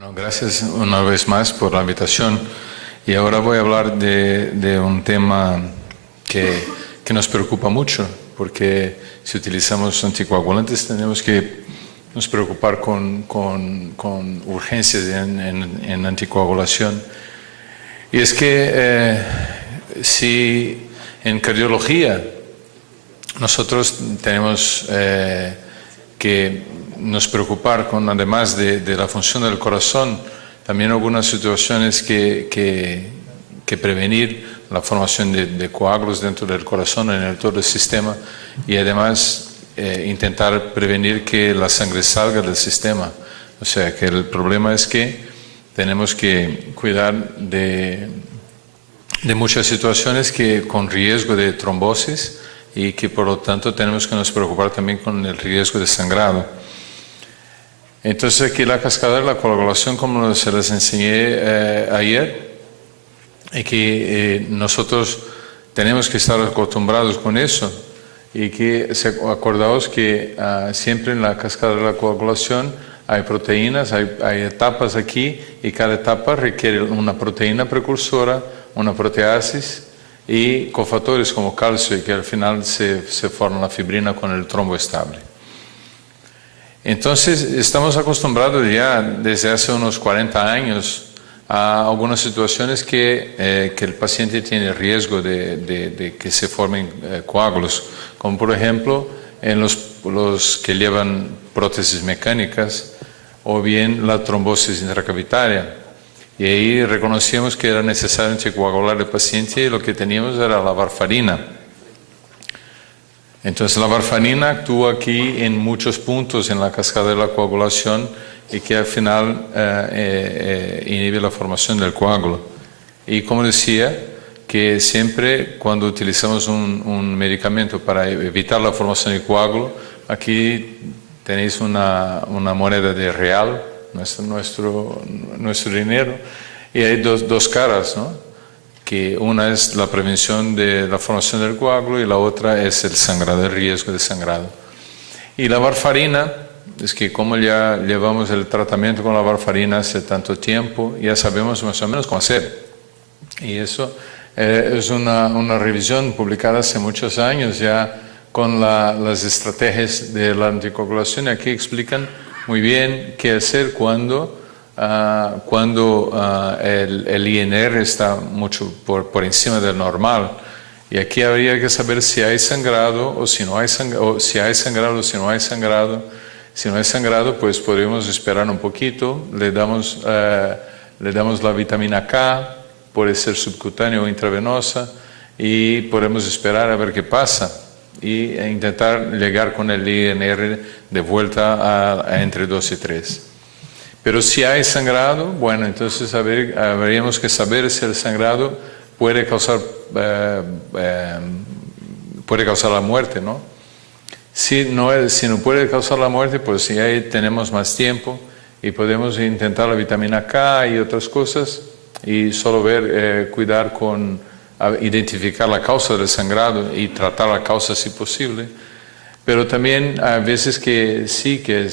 Bueno, gracias una vez más por la invitación. Y ahora voy a hablar de un tema que nos preocupa mucho, porque si utilizamos anticoagulantes tenemos que nos preocupar con urgencias en anticoagulación. Y es que si en cardiología nosotros tenemos que nos preocupar además de la función del corazón, también algunas situaciones que prevenir la formación de coágulos dentro del corazón, en todo el sistema, y además intentar prevenir que la sangre salga del sistema. O sea, que el problema es que tenemos que cuidar de muchas situaciones con riesgo de trombosis y que por lo tanto tenemos que nos preocupar también con el riesgo de sangrado. Entonces aquí la cascada de la coagulación, como se les enseñé ayer, y que nosotros tenemos que estar acostumbrados con eso, y que acordaos que siempre en la cascada de la coagulación hay proteínas, hay etapas aquí, y cada etapa requiere una proteína precursora, una proteasis y cofactores como calcio, y que al final se forma la fibrina con el trombo estable. Entonces estamos acostumbrados ya desde hace unos 40 años a algunas situaciones que el paciente tiene riesgo de que se formen coágulos, como por ejemplo en los que llevan prótesis mecánicas o bien la trombosis intracavitaria. Y ahí reconocíamos que era necesario anticoagular al paciente, y lo que teníamos era la varfarina. Entonces la varfarina actúa aquí en muchos puntos en la cascada de la coagulación, y que al final inhibe la formación del coágulo. Y como decía, que siempre cuando utilizamos un medicamento para evitar la formación del coágulo, aquí tenéis una moneda de real, nuestro dinero, y hay dos caras, ¿no? Que una es la prevención de la formación del coágulo y la otra es el sangrado, el riesgo de sangrado. Y la varfarina, es que como ya llevamos el tratamiento con la varfarina hace tanto tiempo, ya sabemos más o menos cómo hacer. Y eso es una revisión publicada hace muchos años ya con las estrategias de la anticoagulación. Aquí explican muy bien qué hacer cuando el INR está mucho por encima del normal. Y aquí habría que saber si hay sangrado o si no hay sangrado, o si hay sangrado o si no hay sangrado. Si no hay sangrado, pues podemos esperar un poquito, le damos la vitamina K, puede ser subcutánea o intravenosa, y podemos esperar a ver qué pasa e intentar llegar con el INR de vuelta a entre 2 y 3. Pero si hay sangrado, bueno, entonces habríamos que saber si el sangrado puede causar la muerte, ¿no? Si no puede causar la muerte, pues si ahí tenemos más tiempo y podemos intentar la vitamina K y otras cosas, y solo cuidar identificar la causa del sangrado y tratar la causa si posible. Pero también hay veces que sí que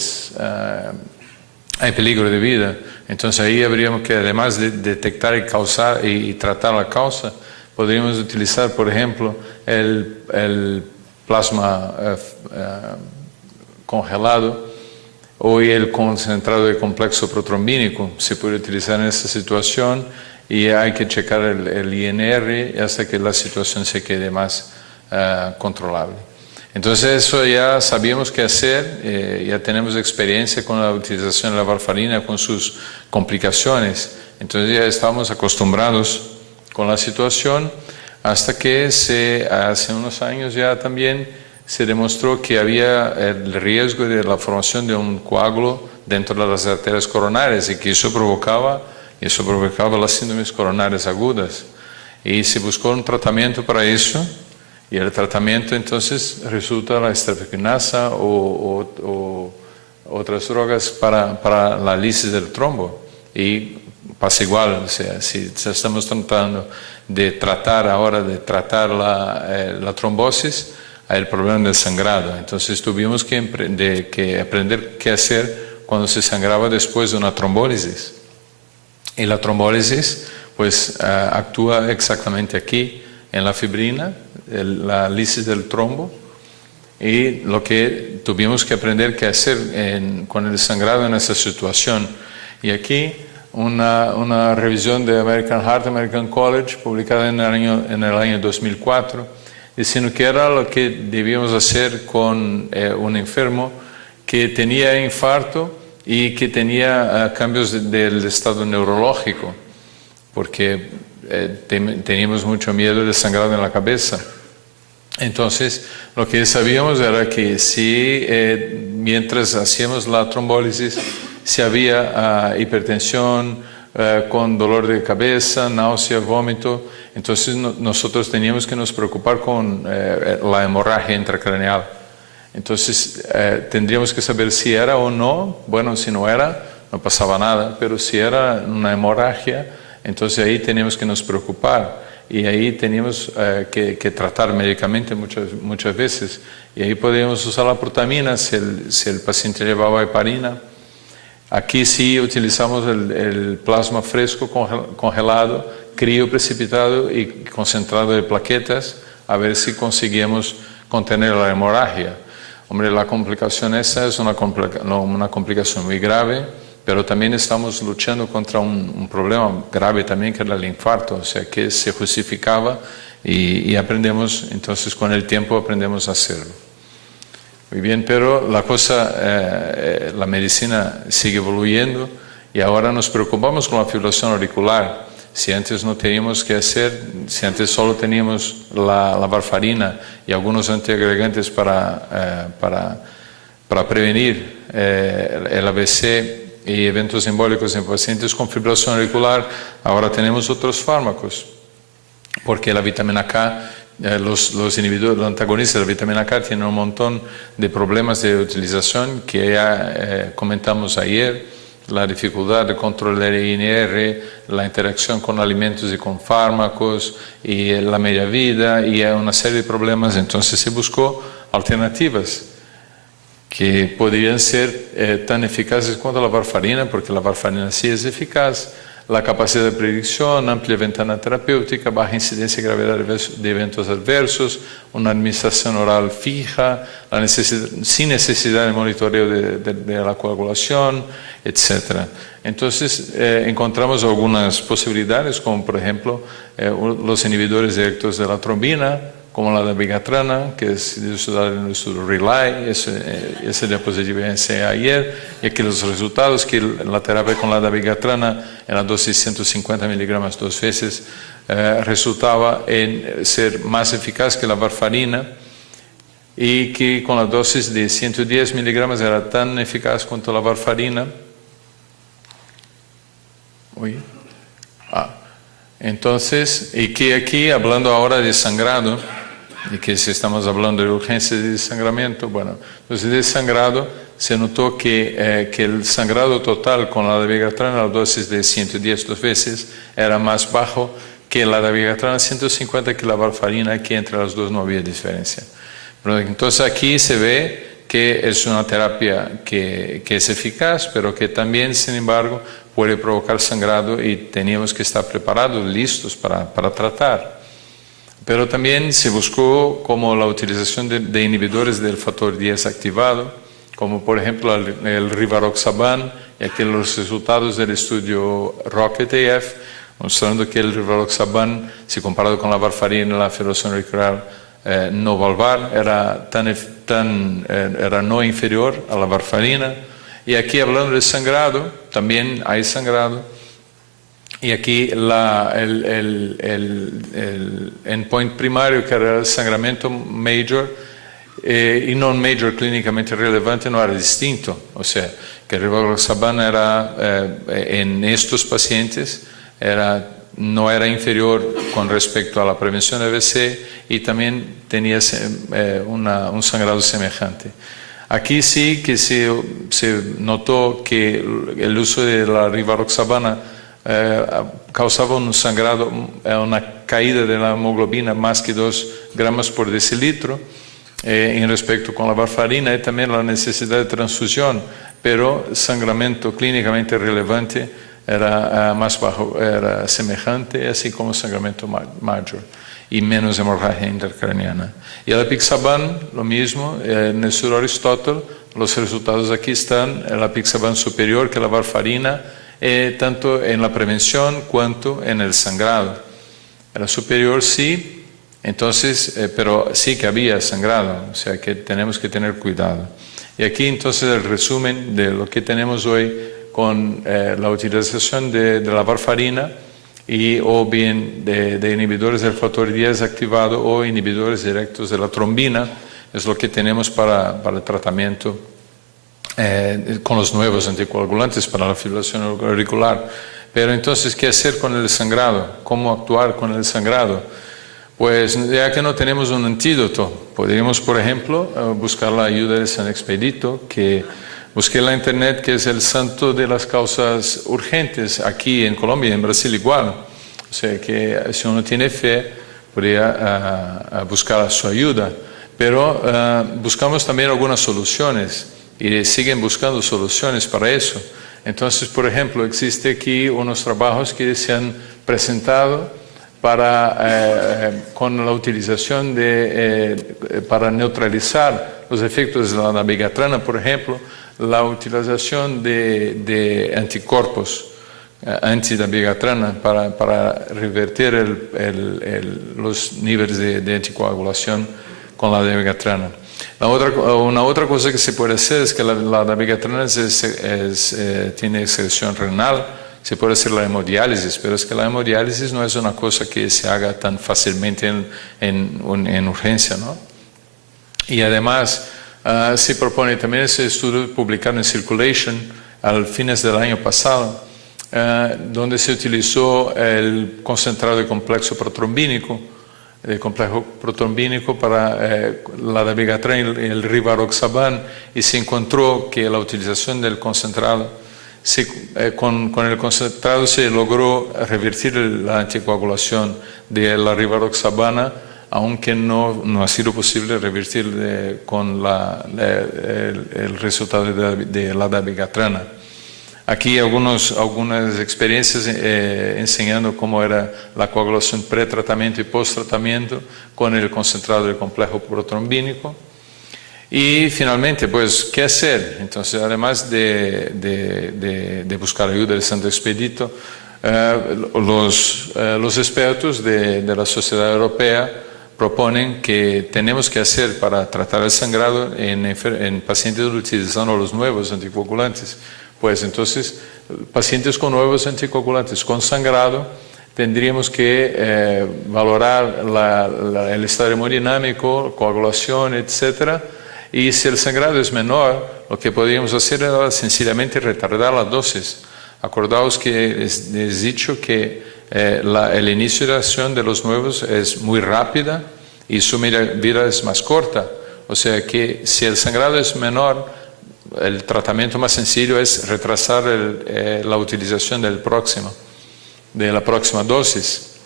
hay peligro de vida. Entonces ahí habríamos que, además de detectar y tratar la causa, podríamos utilizar, por ejemplo, el plasma congelado o el concentrado de complexo protrombínico. Se puede utilizar en esta situación, y hay que checar el INR hasta que la situación se quede más controlable. Entonces eso ya sabíamos qué hacer, ya tenemos experiencia con la utilización de la varfarina, con sus complicaciones. Entonces ya estamos acostumbrados con la situación, hasta que hace unos años ya también se demostró que había el riesgo de la formación de un coágulo dentro de las arterias coronarias, y que eso provocaba las síndromes coronarias agudas. Y se buscó un tratamiento para eso. Y el tratamiento entonces resulta la estreptokinasa o otras drogas para la lisis del trombo. Y pasa igual, o sea, si estamos tratando de tratar la trombosis, hay el problema del sangrado. Entonces tuvimos que aprender qué hacer cuando se sangraba después de una trombólisis. Y la trombólisis pues actúa exactamente aquí, en la fibrina, la lisis del trombo, y lo que tuvimos que aprender que hacer con el sangrado en esa situación. Y aquí una revisión de American Heart American College, publicada en el año 2004, diciendo que era lo que debíamos hacer con un enfermo que tenía infarto y que tenía cambios del estado neurológico, porque teníamos mucho miedo de sangrado en la cabeza. Entonces, lo que sabíamos era que si mientras hacíamos la trombólisis, si había hipertensión, con dolor de cabeza, náusea, vómito, entonces nosotros teníamos que nos preocupar con la hemorragia intracraneal. Entonces, tendríamos que saber si era o no. Bueno, si no era, no pasaba nada, pero si era una hemorragia, entonces ahí teníamos que nos preocupar. Y ahí teníamos que tratar médicamente muchas veces. Y ahí podíamos usar la protamina si el paciente llevaba heparina. Aquí sí utilizamos el plasma fresco congelado, crioprecipitado y concentrado de plaquetas, a ver si conseguimos contener la hemorragia. Hombre, la complicación esa es una complicación muy grave, pero también estamos luchando contra un problema grave también, que era el infarto, o sea, que se justificaba y aprendemos, entonces con el tiempo aprendemos a hacerlo. Muy bien, pero la la medicina sigue evoluyendo y ahora nos preocupamos con la fibrilación auricular. Si antes no teníamos que hacer, si antes solo teníamos la varfarina y algunos antiagregantes para prevenir el ABC y eventos embólicos en pacientes con fibrilación auricular, ahora tenemos otros fármacos, porque la vitamina K, los inhibidores, los antagonistas de la vitamina K tienen un montón de problemas de utilización que ya comentamos ayer, la dificultad de controlar el INR, la interacción con alimentos y con fármacos, y la media vida, y una serie de problemas. Entonces se buscó alternativas que podrían ser tan eficaces como la varfarina, porque la varfarina sí es eficaz, la capacidad de predicción, amplia ventana terapéutica, baja incidencia y gravedad de eventos adversos, una administración oral fija, sin necesidad de monitoreo de la coagulación, etc. Entonces, encontramos algunas posibilidades, como por ejemplo los inhibidores directos de la trombina, como la dabigatrana, que es estudiada en el estudio RELY, esa diapositiva enseñé ayer, y aquí los resultados, que la terapia con la dabigatrana en la dosis 150 miligramos 2 veces resultaba en ser más eficaz que la varfarina, y que con la dosis de 110 miligramos era tan eficaz cuanto la varfarina. Entonces, y que aquí, hablando ahora de sangrado, y que si estamos hablando de urgencia de desangramiento, bueno, entonces de sangrado se notó que el sangrado total con la dabigatrana, la dosis de 110 2 veces, era más bajo que la dabigatrana 150, que la varfarina, que entre las dos no había diferencia. Pero entonces aquí se ve que es una terapia que es eficaz, pero que también, sin embargo, puede provocar sangrado, y teníamos que estar preparados, listos para tratar. Pero también se buscó como la utilización de inhibidores del factor 10 activado, como por ejemplo el rivaroxaban, y aquí los resultados del estudio ROCKET-AF, mostrando que el rivaroxaban, si comparado con la varfarina y la fibrilación auricular no valvar, era no inferior a la varfarina. Y aquí, hablando de sangrado, también hay sangrado. Y aquí el endpoint primario, que era el sangramiento major y non-major clínicamente relevante, no era distinto. O sea, que el rivaroxaban en estos pacientes no era inferior con respecto a la prevención de AVC, y también tenía un sangrado semejante. Aquí sí que se notó que el uso de la rivaroxabana causaba un sangrado, una caída de la hemoglobina más que 2 gramos por decilitro en respecto con la varfarina, y también la necesidad de transfusión, pero sangramiento clínicamente relevante era más bajo, era semejante, así como sangramiento mayor y menos hemorragia intracraniana. Y el apixaban, lo mismo, en el sur Aristóteles, los resultados aquí están, el apixaban superior que la varfarina, tanto en la prevención cuanto en el sangrado. Era superior, sí, entonces, pero sí que había sangrado, o sea que tenemos que tener cuidado. Y aquí entonces el resumen de lo que tenemos hoy con la utilización de la varfarina y o bien de inhibidores del factor 10 activado o inhibidores directos de la trombina, es lo que tenemos para el tratamiento con los nuevos anticoagulantes para la fibrilación auricular. Pero entonces, ¿qué hacer con el sangrado? ¿Cómo actuar con el sangrado? Pues ya que no tenemos un antídoto, podríamos, por ejemplo, buscar la ayuda de San Expedito, que busqué en la internet, que es el santo de las causas urgentes, aquí en Colombia y en Brasil igual. O sea que si uno tiene fe, podría buscar su ayuda. Pero buscamos también algunas soluciones y siguen buscando soluciones para eso. Entonces, por ejemplo, existe aquí unos trabajos que se han presentado con la utilización para neutralizar los efectos de la dabigatrana, por ejemplo, la utilización de anticuerpos antidabigatrana para revertir los niveles de anticoagulación con la dabigatrana. Una otra cosa que se puede hacer es que la dabigatrana tiene excreción renal. Se puede hacer la hemodiálisis, pero es que la hemodiálisis no es una cosa que se haga tan fácilmente en urgencia, ¿no? Y además se propone también ese estudio publicado en Circulation al fines del año pasado, donde se utilizó el concentrado de complejo protrombínico para la dabigatrana y el rivaroxaban, y se encontró que la utilización del concentrado con el concentrado se logró revertir la anticoagulación de la rivaroxabana, aunque no ha sido posible revertir con el resultado de la dabigatrana. Aquí algunas experiencias enseñando cómo era la coagulación pretratamiento y post-tratamiento con el concentrado del complejo protrombínico. Y finalmente, pues, ¿qué hacer? Entonces, además de buscar ayuda del Santo Expedito, los expertos de la Sociedad Europea proponen que tenemos que hacer para tratar el sangrado en pacientes utilizando los nuevos anticoagulantes. Pues entonces, pacientes con nuevos anticoagulantes con sangrado, tendríamos que valorar el estado hemodinámico, coagulación, etcétera. Y si el sangrado es menor, lo que podríamos hacer es sencillamente retardar la dosis. Acordaos que les he dicho que el inicio de acción de los nuevos es muy rápida y su vida es más corta. O sea que si el sangrado es menor, el tratamiento más sencillo es retrasar la utilización de la próxima dosis.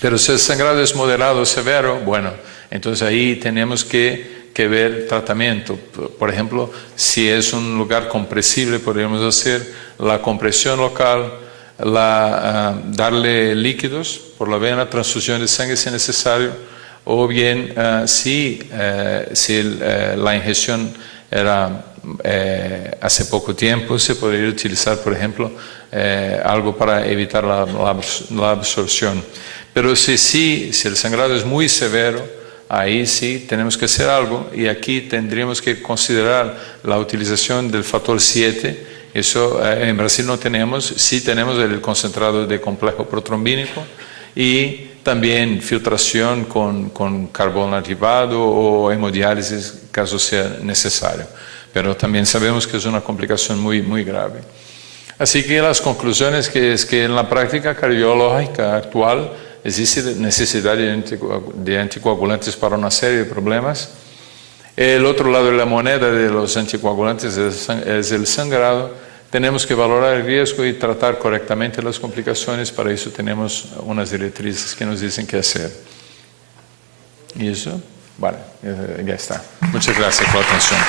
Pero si el sangrado es moderado o severo, bueno, entonces ahí tenemos que ver tratamiento. Por ejemplo, si es un lugar compresible, podríamos hacer la compresión local, darle líquidos por la vena, transfusión de sangre si es necesario, o bien si la ingestión era hace poco tiempo, se podría utilizar, por ejemplo, algo para evitar la absorción. Pero si el sangrado es muy severo, ahí sí tenemos que hacer algo, y aquí tendríamos que considerar la utilización del factor 7. Eso en Brasil no tenemos, sí tenemos el concentrado de complejo protrombínico y también filtración con carbón activado o hemodiálisis caso sea necesario. Pero también sabemos que es una complicación muy, muy grave. Así que las conclusiones es que en la práctica cardiológica actual existe necesidad de anticoagulantes para una serie de problemas. El otro lado de la moneda de los anticoagulantes es el sangrado. Tenemos que valorar el riesgo y tratar correctamente las complicaciones. Para eso tenemos unas directrices que nos dicen qué hacer. ¿Y eso? Vale, ya está. Muchas gracias por la atención.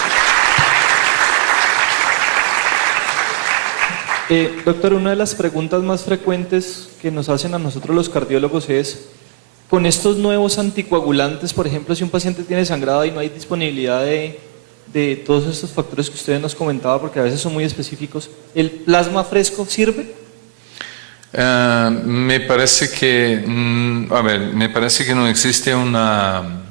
Doctor, una de las preguntas más frecuentes que nos hacen a nosotros los cardiólogos es, con estos nuevos anticoagulantes, por ejemplo, si un paciente tiene sangrado y no hay disponibilidad de todos estos factores que usted nos comentaba, porque a veces son muy específicos, ¿el plasma fresco sirve? Me parece que, me parece que no existe una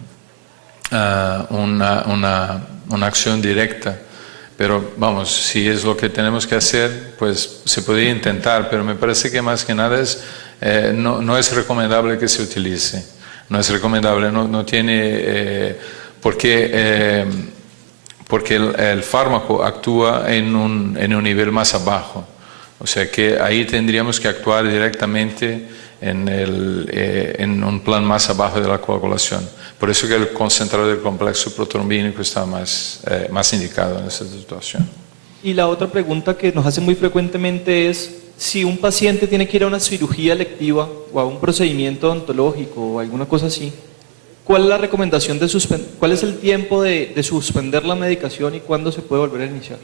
acción directa, pero vamos, si es lo que tenemos que hacer, pues se podría intentar, pero me parece que más que nada no es recomendable que se utilice, no es recomendable, no tiene, porque el fármaco actúa en un nivel más abajo. O sea que ahí tendríamos que actuar directamente en un plan más abajo de la coagulación. Por eso que el concentrador del complexo protrombínico está más indicado en esta situación. Y la otra pregunta que nos hacen muy frecuentemente es, si un paciente tiene que ir a una cirugía electiva o a un procedimiento odontológico o alguna cosa así, ¿cuál es la recomendación cuál es el tiempo de suspender la medicación y cuándo se puede volver a iniciar?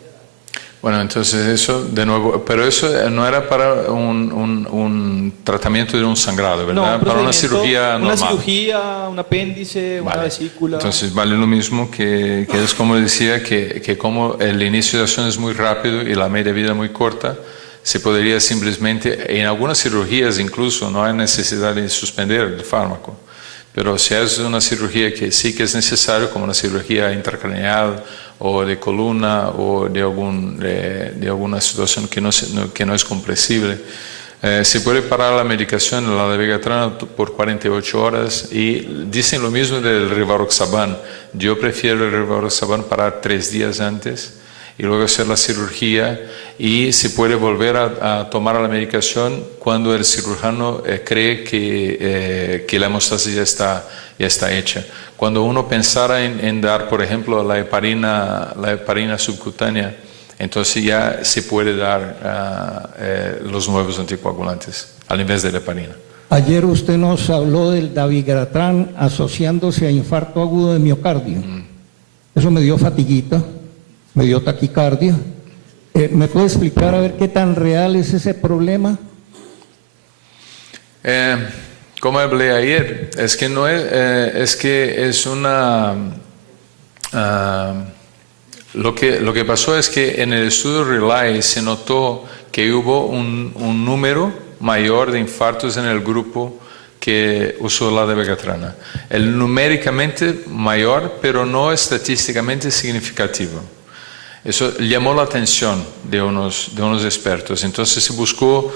Bueno, entonces eso, de nuevo, pero eso no era para un tratamiento de un sangrado, ¿verdad? No, para una cirugía normal. Una cirugía, un apéndice, una vesícula. Entonces vale lo mismo que es como decía, que como el inicio de acción es muy rápido y la media vida muy corta, se podría simplemente, en algunas cirugías incluso, no hay necesidad de suspender el fármaco. Pero si es una cirugía que sí que es necesario, como una cirugía intracraneal o de columna o de alguna situación que no es compresible, se puede parar la medicación, la dabigatran, por 48 horas y dicen lo mismo del rivaroxaban. Yo prefiero el rivaroxaban parar 3 días antes y luego hacer la cirugía, y se puede volver a tomar la medicación cuando el cirujano cree que la hemostasis ya está hecha. Cuando uno pensara en dar, por ejemplo, la heparina subcutánea, entonces ya se puede dar los nuevos anticoagulantes al invés de la heparina. Ayer usted nos habló del dabigatran asociándose a infarto agudo de miocardio. Eso me dio fatiguita, me dio taquicardia. ¿Me puede explicar a ver qué tan real es ese problema? Como hablé ayer, es que es una... lo que pasó es que en el estudio RELY se notó que hubo un número mayor de infartos en el grupo que usó la dabigatrana. El numéricamente mayor, pero no estadísticamente significativo. Eso llamó la atención de unos expertos. Entonces se buscó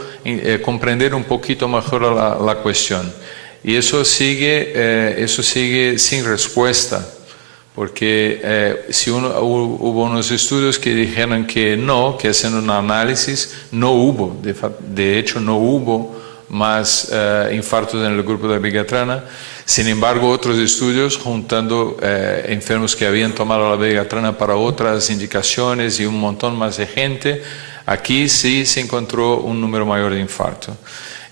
comprender un poquito mejor la cuestión. Y eso sigue sin respuesta, porque hubo unos estudios que dijeron que no, que haciendo un análisis no hubo, de hecho no hubo más infartos en el grupo de dabigatrana. Sin embargo, otros estudios juntando enfermos que habían tomado la dabigatrana para otras indicaciones y un montón más de gente, aquí sí se encontró un número mayor de infarto.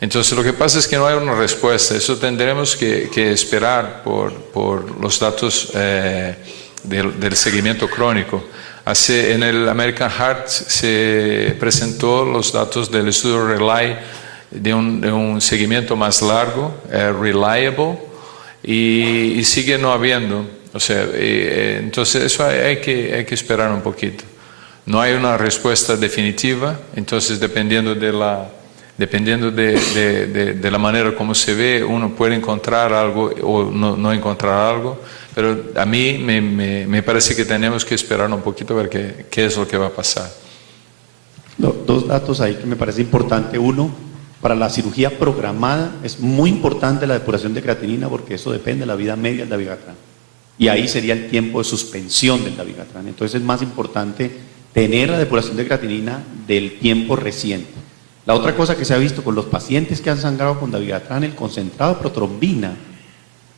Entonces lo que pasa es que no hay una respuesta, eso tendremos que esperar por los datos del seguimiento crónico. En el American Heart se presentó los datos del estudio RELY de un seguimiento más largo, reliable, y sigue no habiendo. O sea, entonces eso hay que esperar un poquito. No hay una respuesta definitiva, entonces dependiendo de la manera como se ve, uno puede encontrar algo o no encontrar algo, pero a mí me parece que tenemos que esperar un poquito a ver qué es lo que va a pasar. Dos datos ahí que me parece importante. Uno, para la cirugía programada es muy importante la depuración de creatinina, porque eso depende de la vida media del dabigatran. Y ahí sería el tiempo de suspensión del dabigatran. Entonces es más importante tener la depuración de creatinina del tiempo reciente. La otra cosa que se ha visto con los pacientes que han sangrado con dabigatran, el concentrado de protrombina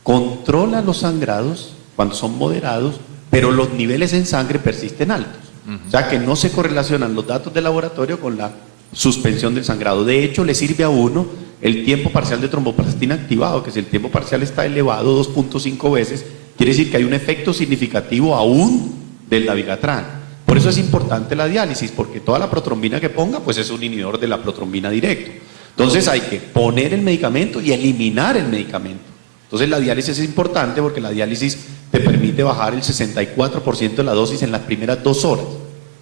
controla los sangrados cuando son moderados, pero los niveles en sangre persisten altos. O sea que no se correlacionan los datos de laboratorio con la suspensión del sangrado. De hecho, le sirve a uno el tiempo parcial de tromboplastina activado, que si el tiempo parcial está elevado 2.5 veces, quiere decir que hay un efecto significativo aún del dabigatran. Por eso es importante la diálisis, porque toda la protrombina que ponga, pues es un inhibidor de la protrombina directo. Entonces hay que poner el medicamento y eliminar el medicamento. Entonces la diálisis es importante porque la diálisis te permite bajar el 64% de la dosis en las primeras 2 horas.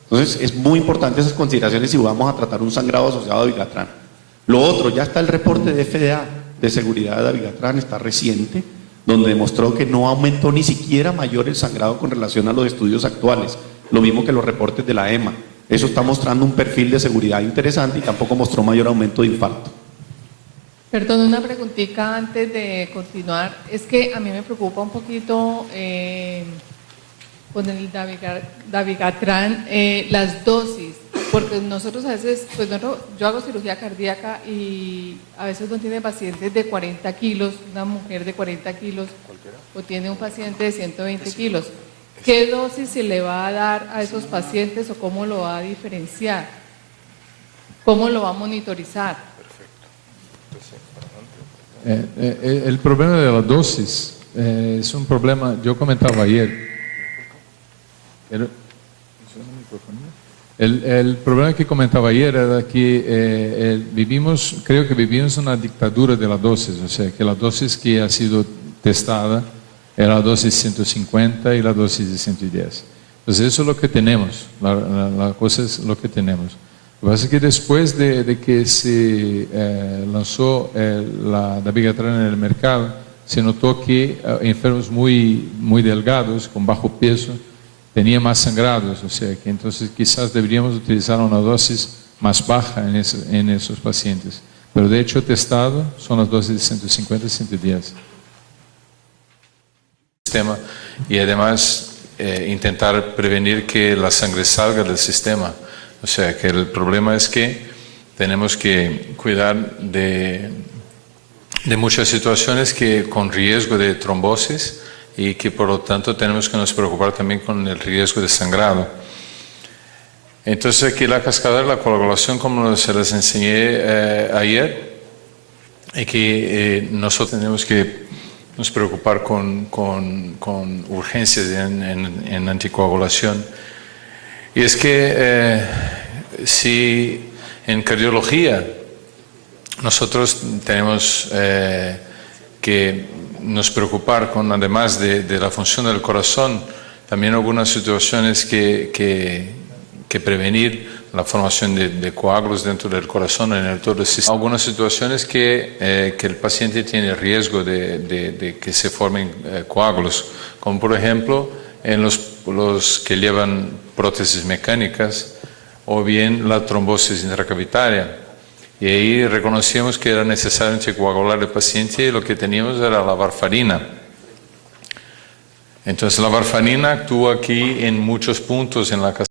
Entonces es muy importante esas consideraciones si vamos a tratar un sangrado asociado a dabigatran. Lo otro, ya está el reporte de FDA de seguridad de dabigatran, está reciente, donde demostró que no aumentó ni siquiera mayor el sangrado con relación a los estudios actuales, lo mismo que los reportes de la EMA. Eso está mostrando un perfil de seguridad interesante y tampoco mostró mayor aumento de infarto. Perdón, una preguntita antes de continuar. Es que a mí me preocupa un poquito con el dabigatran las dosis, porque nosotros a veces, pues yo hago cirugía cardíaca y a veces uno tiene pacientes de 40 kilos, una mujer de 40 kilos, o tiene un paciente de 120 kilos. ¿Qué dosis se le va a dar a esos pacientes o cómo lo va a diferenciar? ¿Cómo lo va a monitorizar? El problema de la dosis es un problema, yo comentaba ayer, el problema que comentaba ayer era que creo que vivimos una dictadura de la dosis, o sea, que la dosis que ha sido testada era la dosis 150 y la dosis de 110. Entonces eso es lo que tenemos, la cosa es lo que tenemos. Lo que pasa es que después de que se lanzó la dabigatran en el mercado, se notó que enfermos muy delgados, con bajo peso, tenían más sangrados, o sea que entonces quizás deberíamos utilizar una dosis más baja en esos pacientes. Pero de hecho testado son las dosis de 150 y 110. Y además intentar prevenir que la sangre salga del sistema. O sea que el problema es que tenemos que cuidar de muchas situaciones con riesgo de trombosis y que por lo tanto tenemos que nos preocupar también con el riesgo de sangrado. Entonces aquí la cascada de la coagulación, como se les enseñé ayer, y que nosotros tenemos que nos preocupar con urgencias en anticoagulación. Y es que si en cardiología nosotros tenemos que nos preocupar con, además de la función del corazón, también algunas situaciones que prevenir la formación de coágulos dentro del corazón en el todo el sistema. Algunas situaciones que el paciente tiene riesgo de que se formen coágulos, como por ejemplo en los que llevan prótesis mecánicas o bien la trombosis intracavitaria. Y ahí reconocíamos que era necesario anticoagular al paciente y lo que teníamos era la varfarina. Entonces la varfarina actúa aquí en muchos puntos en la cascada.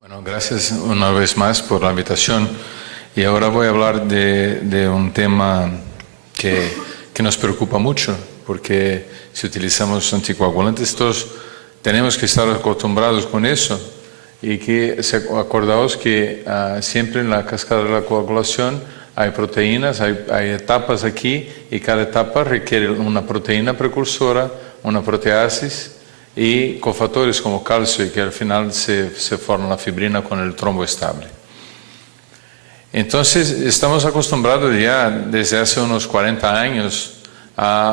Bueno, gracias una vez más por la invitación. Y ahora voy a hablar de un tema que nos preocupa mucho, porque si utilizamos anticoagulantes, todos tenemos que estar acostumbrados con eso. Y que acordaos que siempre en la cascada de la coagulación hay proteínas, hay etapas aquí, y cada etapa requiere una proteína precursora, una proteasis y cofactores como calcio, y que al final se forma la fibrina con el trombo estable. Entonces estamos acostumbrados ya desde hace unos 40 años a